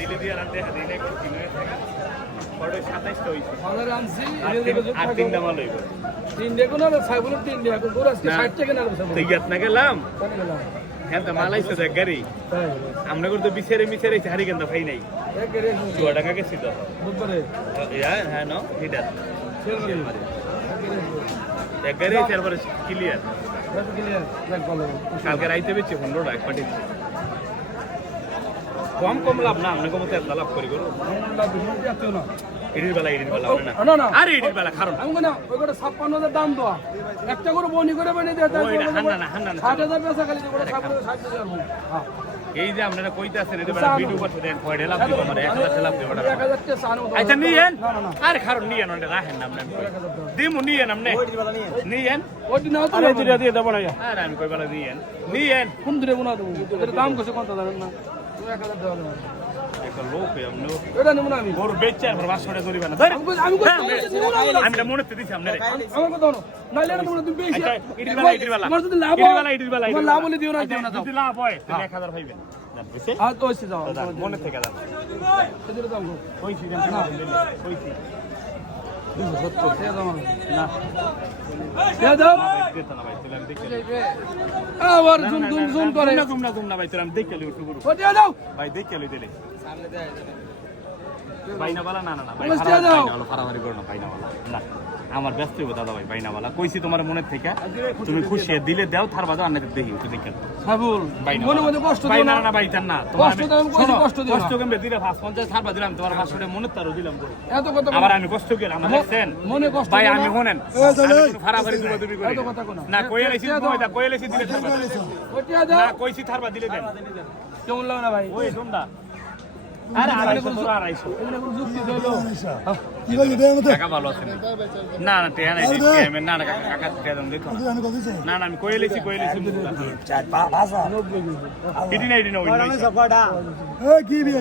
দিলে দিয়ে আনতে করে কিনে থাকা। পরে সাতাইশটা হয়েছে। বাজারে আনছি আর এদের তিন- কাছে আর থাকো। তিনটা মাল হইব। তিনটে কোনো না তিনটে এখন গরু আজকে ষাট টাকা না ছাগল তো না গেলাম? হ্যাঁ তো মাল আইসে দেখ গাড়ি। আমরা করে তো বিচারে হারি কেন ভাই নাই। টাকা গেছি তো। হ্যাঁ নো হিটার এক গাড়ি। তারপরে ক্লিয়ার ক্লিয়ার কালকে রাইতে বেচছি পনেরো টাকা পাঠিয়েছি কম কম লাভ না আমরা কমতে এত লাভ করি করো না ইডির বেলা ইডির বেলা না। না, না। আরে ইডির বেলা কারণ আমি কেন ওই করে ছাপ্পান্ন হাজার দাম দেওয়া। একটা করে বনি করে বানিয়ে দেয় ওই না, না, না। ষাট হাজার পেঁচা খালি ছাপ্পান্ন ষাট হাজার হ্যাঁ। এই যে আপনারা কইতে আছেন এটা বেলা ভিডিও করতে দেন কয়টা লাভ দিব আমার? এক হাজার লাভ দিব এক হাজার টাকা চানো আচ্ছা নিয়েন না না না। আরে কারণ নিয়েন ওটা রাখেন না আপনি দিমু নিয়েন আপনি। নিয়েন ওইটি না তো দিয়ে দেবো না। আরে আমি কই বেলা নিয়েন নিয়েন কোন দূরে গুণা দেবো? এটার দাম কত কত জানেন না? আচ্ছা, আচ্ছা, হয় মনে থেকে আবার জুম জুম জুম করে না গুম না গুম না ভাই তোর দেখে লিও শুরু ওটা দাও ভাই দেখে লিও দিলে বাইনা বালা না না না ভাই বলে ফারাফারি দাও। বাইনা বালা, ফারাফারি করো না বালা না আমার ব্যস্ত হইব দাদা ভাই বাইনা বালা কইছি তোমার মনে থেকে তুমি খুশি দিলে দাও থার বাদা আন্নাকে দেখি একটু দেখে সাবুল মনে মনে কষ্ট দিও না। না ভাই জান না তোমার কষ্ট কইছি, শোনো, কষ্ট দিও কষ্ট কেমবে দিলে পাঁচ পঞ্চাশ থার বাদ দিলাম তোমার পাঁচশো টাকা মনে তারও দিলাম গো। এত কথা আবার আমি কষ্ট কি আমার দেখছেন? মনে কষ্ট ভাই আমি না। শুনেন আমি কোনো ফারাফারি দুবা দুবি করি। এত কথা কোনো। না। কইয়ে লাইছি কইতা কইয়ে লাইছি দিলে থারবা ওটা দাও। না কইছি থারবা দিলে দেন। কেমন লাগে না ভাই? ওই শুনদা না না টেয়া নাই না না কাকা কাকা টেয়া দাম দিছে না না আমি কইয়ে লাইছি কইয়ে লাইছি ইডি না ইডি না কি বিয়ে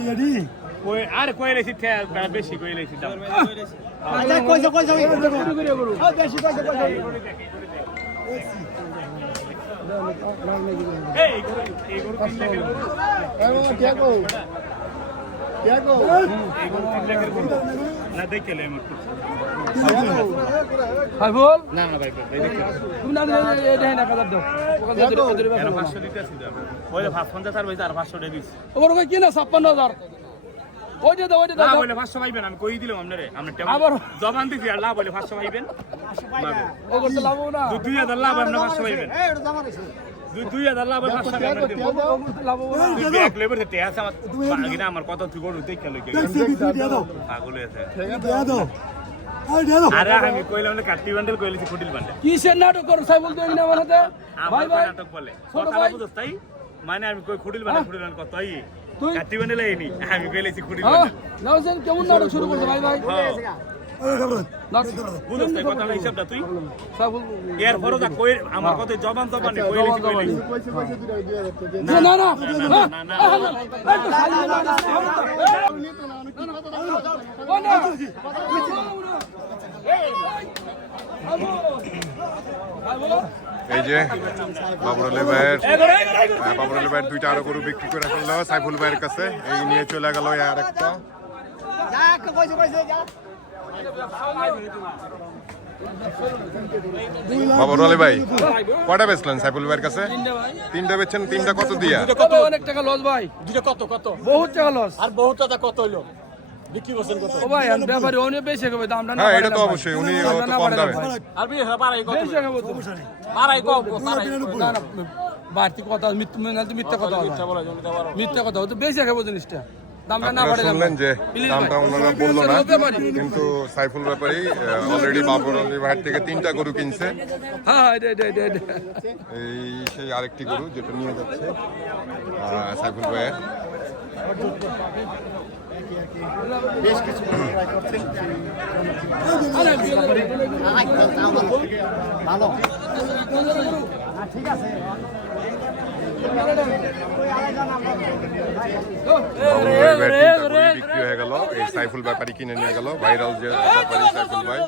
কই আরে কইয়ে লাইছি টেয়া বেশি কইয়ে লাইছি দাম শুরু করে করু এই গরু এই গরু এই গরু লাখের গরু ভাই বল না না ভাই ভাই তুমি না দিলে দেন এক হাজার দাও পাঁচশো দিতে আসি দাম ওইলে পাঁচ পঞ্চাশ আর হয়েছে আর পাঁচশো দিচ্ছি ওর কি না ছাপ্পান্ন হাজার ওইটা দাও ওইটা না দাও বলে পাঁচশো পাইবেন আমি কই দিলাম আপনারে আমরা আবার- জবান দিছি আর লাভ বলে পাঁচশো পাইবেন লাভ না দুই হাজার লাভ আপনি পাঁচশো পাইবেন দুই হাজার লাভ আমার কত তুই গরু দেখে পাগল হয়েছে আরে আমি কইলাম না কাটি বান্ডেল কইলেছি ফুটিল বান্ডেল। কিসের নাটক করো সাই বলতে না আমার ভাই ভাই। নাটক বলে। ছোট ভাই। বুঝছ তাই? মানে আমি কই খুডিল বান্ডেল খুডিল বান্ডেল কত আই কাটি বান্ডেল আইনি আমি কইলেছি খুডিল হ্যাঁ? বান্ডেল। নাও কেমন নাটক শুরু করছে ভাই ভাই? হ্যাঁ এই যে বাবুর আলী ভাইয়ের হ্যাঁ, বাবুর আলী ভাইয়ের দুইটা আরও গরু বিক্রি করে ফেলল সাইফুল ভাইয়ের কাছে এই নিয়ে চলে গেল আর একটা বাবুর আলী ভাই কটা বেচলেন সাইফুল ভাইয়ের কাছে? তিনটা বেচছেন তিনটা কত দিয়া? কত? অনেক টাকা লস ভাই। দুটো কত কত? বহুত টাকা লস আর বহুত টাকা কত হইল? বিক্রি করছেন কত? ও ভাই আমি ব্যাপারে অনেক বেশি হবে দামটা না হ্যাঁ এটা তো অবশ্যই উনি তো কম দামে। আর বিয়ে বাড়াই কত? বেশি হবে তো। বাড়াই কত বাড়াই। না না বাড়তি কথা মিথ্যা কথা মিথ্যা কথা বেশি খাব জিনিসটা। আপনারা বাড়ালে শুনলেন যে দামটা। ওনারা বলল না কিন্তু সাইফুল ব্যাপারী অলরেডি বাবুর আলী ভাইয়ের থেকে তিনটা গরু কিনছে। হ্যাঁ হ্যাঁ। এই সেই আরেকটি গরু যেটা নিয়ে যাচ্ছে সাইফুল ভাইয়ের। আরে, বাবুর বিক্রি হয়ে গেল। এই সাইফুল ব্যাপারী কিনে নিয়ে গেল। ভাইরাল যে ব্যাপারী সাইফুল ভাই।